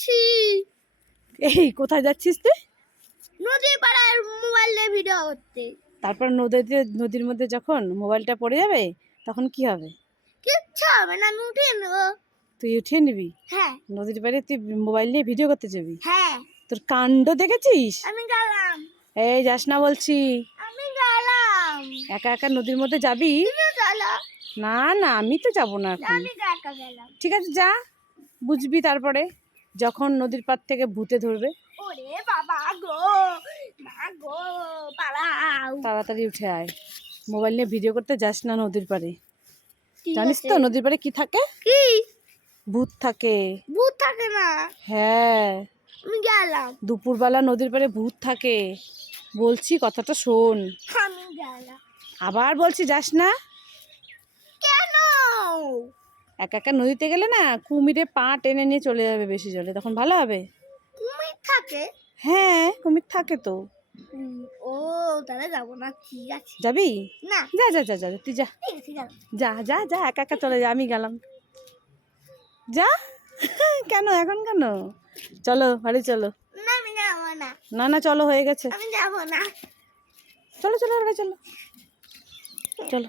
যাচ্ছি। এই কোথায় যাচ্ছিস তুই? নদীর পাড়ায় মোবাইল দিয়ে ভিডিও করতে। তারপর নদীর মধ্যে যখন মোবাইলটা পড়ে যাবে তখন কি হবে? কিচ্ছু হবে না, আমি উঠিয়ে নেবো। তুই উঠিয়ে নিবি? হ্যাঁ নদীর পাড়ে তুই মোবাইল নিয়ে ভিডিও করতে যাবি? হ্যাঁ, তোর কাণ্ড দেখেছিস? আমি গেলাম। এই যাস না বলছি। আমি গেলাম। একা একা নদীর মধ্যে যাবি? তুমি চলো। না না, আমি তো যাবো না এখন। আমি একা গেলাম। ঠিক আছে যা, বুঝবি তারপরে যখন নদীর পাড় থেকে ভূতে ধরবে। ওরে বাবা গো, মা গো, পালাও। তাড়াতাড়ি উঠে আয়, মোবাইল নিয়ে ভিডিও করতে যাস না নদীর পাড়ে। ঠিক জানিস আছে। তো নদীর পাড়ে কি থাকে? কি? ভূত থাকে। ভূত থাকে না। হ্যাঁ, আমি গেলাম। দুপুরবেলা নদীর পাড়ে ভূত থাকে, বলছি কথাটা শোন। আমি গেলাম। আবার বলছি যাস না। কেন? একা একা নদীতে গেলে না কুমিরে পা টেনে নিয়ে চলে যাবে বেশি জলে, তখন ভালো হবে। কুমির থাকে? হ্যাঁ, কুমির থাকে তো। ও, তাহলে যাবো না। ঠিক আছে। যাবি? না। যা যা যা যা, তুই যা ঠিক আছে, গেলাম। যা যা যা, একা একা চলে যা, আমি গেলাম। যা। কেন এখন কেন? চলো বাড়ি চলো। না, আমি যাবো না। না না, চলো হয়ে গেছে। আমি যাবো না। চলো চলো বাড়ি চলো, চলো।